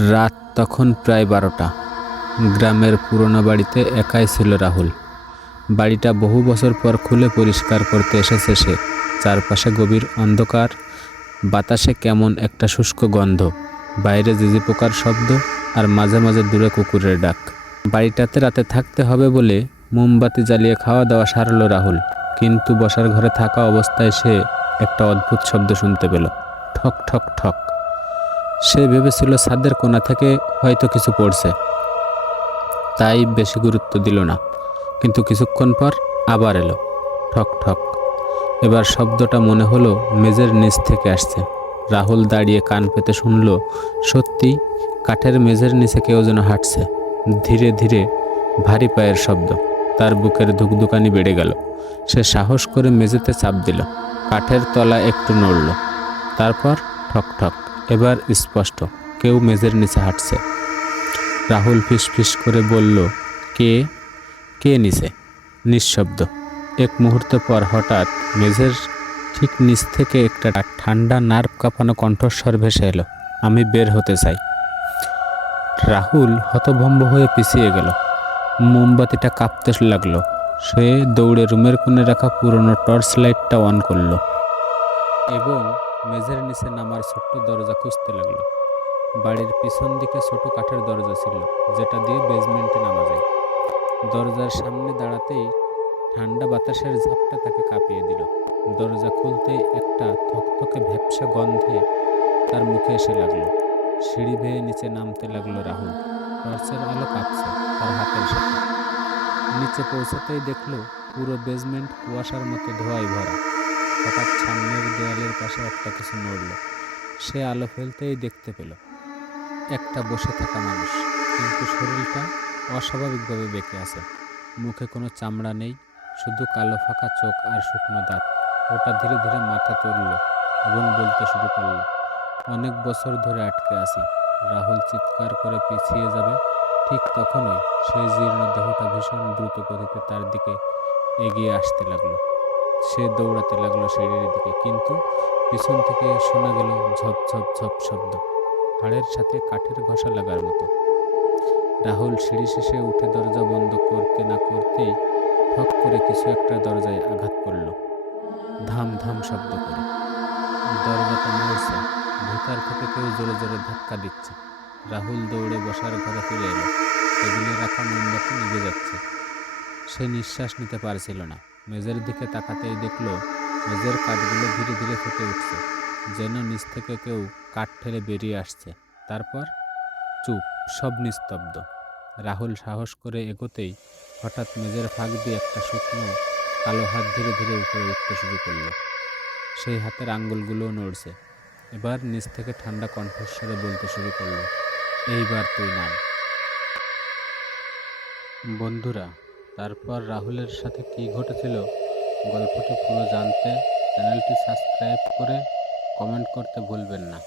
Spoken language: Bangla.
রাত তখন প্রায় বারোটা। গ্রামের পুরনো বাড়িতে একাই ছিল রাহুল। বাড়িটা বহু বছর পর খুলে পরিষ্কার করতে এসেছে সে। চারপাশে গভীর অন্ধকার। বাতাসে কেমন একটা শুষ্ক গন্ধ। বাইরে জিজি পোকার শব্দ আর মাঝে মাঝে দূরে কুকুরের ডাক। বাড়িটাতে রাতে থাকতে হবে বলে মোমবাতি জ্বালিয়ে খাওয়া দাওয়া সারল রাহুল। কিন্তু বসার ঘরে থাকা অবস্থায় সে একটা অদ্ভুত শব্দ শুনতে পেল। ঠক ঠক ঠক। সে ভেবেছিল ছাদের কোণা থেকে হয়তো কিছু পড়ছে। তাই বেশি গুরুত্ব দিল না। কিন্তু কিছুক্ষণ পর আবার এলো। ঠক ঠক। এবার শব্দটা মনে হলো মেজের নিচ থেকে আসছে। রাহুল দাঁড়িয়ে কান পেতে শুনল, সত্যি কাঠের মেঝের নিচে কেউ যেন হাঁটছে। ধীরে ধীরে ভারী পায়ের শব্দ। তার বুকের ধুকধুকানি বেড়ে গেল। সে সাহস করে মেঝেতে চাপ দিল। কাঠের তলা একটু নড়ল। তারপর ঠক ঠক। এবার স্পষ্ট, কেউ মেঝের নিচে হাঁটছে। রাহুল ফিসফিস করে বলল, কে? কে নিচে? নিঃশব্দ। এক মুহূর্ত পর হঠাৎ মেঝের ঠিক নিচ থেকে একটা ঠান্ডা নার্ভ কাঁপানো কণ্ঠস্বর ভেসে এলো, আমি বের হতে চাই। রাহুল হতভম্ব হয়ে পিছিয়ে গেল। মোমবাতিটা কাঁপতে লাগল। সে দৌড়ে রুমের কোণে রাখা পুরনো টর্চ লাইটটা অন করল। এবং মেঝের নিচে নামার ছোট্ট দরজা খুঁজতে লাগল। বাড়ির পিছন দিকে ছোট কাঠের দরজা ছিল, যেটা দিয়ে বেজমেন্টে নামা যায়। দরজার সামনে দাঁড়াতেই ঠান্ডা বাতাসের ঝাপটা তাকে কাঁপিয়ে দিল। দরজা খুলতেই একটা থকথকে ভ্যাপসা গন্ধে তার মুখে এসে লাগল। সিঁড়ি বেয়ে নিচে নামতে লাগল রাহুল। টর্চের আলো কাঁপছে তার হাতের সাথে। নিচে পৌঁছাতেই দেখল পুরো বেজমেন্ট কুয়াশার মতো ধোঁয়ায় ভরা। হঠাৎ সামনের দেয়ালের পাশে একটা কিছু নড়ল। সে আলো ফেলতেই দেখতে পেল, একটা বসে থাকা মানুষ। কিন্তু শরীরটা অস্বাভাবিকভাবে বেঁকে আছে। মুখে কোনো চামড়া নেই, শুধু কালো ফাঁকা চোখ আর শুকনো দাঁত। ওটা ধীরে ধীরে মাথা তুলল এবং বলতে শুরু করল, অনেক বছর ধরে আটকে আছি। রাহুল চিৎকার করে পিছিয়ে যাবে। ঠিক তখনই সেই জীর্ণ দেহটা ভীষণ দ্রুত গতিতে তার দিকে এগিয়ে আসতে লাগল। সে দৌড়াতে লাগল সিঁড়ির দিকে, কিন্তু পিছন থেকে শোনা গেল ঝপ ঝপ ঝপ শব্দ, হাড়ের সাথে কাঠের ঘষা লাগার মতো। রাহুল সিঁড়ি শেষে উঠে দরজা বন্ধ করতে না করতেই ঠক করে কিছু একটা দরজায় আঘাত করল। ধাম ধাম শব্দ করে। দরজাটা নড়ছে ভেতর থেকে কেউ জোরে জোরে ধাক্কা দিচ্ছে। রাহুল দৌড়ে বসার ঘরে ফিরে এলো। টেবিলে রাখা মোমবাতি নিভে যাচ্ছে। সে নিঃশ্বাস নিতে পারছিল না। মেজের দিকে তাকাতেই দেখল মেজের কাঠগুলো ধীরে ধীরে ফুটে উঠছে, যেন নিচ থেকে কেউ কাঠ ঠেলে বেরিয়ে আসছে। তারপর চুপ, সব নিস্তব্ধ। রাহুল সাহস করে এগোতেই হঠাৎ মেজের ফাঁক দিয়ে একটা শুকনো কালো হাত ধীরে ধীরে উপরে উঠতে শুরু করল। সেই হাতের আঙ্গুলগুলোও নড়ছে। এবার নিচ থেকে ঠান্ডা কণ্ঠস্বরে বলতে শুরু করল, এইবার তুই নাম। বন্ধুরা তারপর রাহুলের সাথে কি ঘটেছিল গল্পটি পুরো জানতে চ্যানেলটি সাবস্ক্রাইব করে কমেন্ট করতে ভুলবেন না।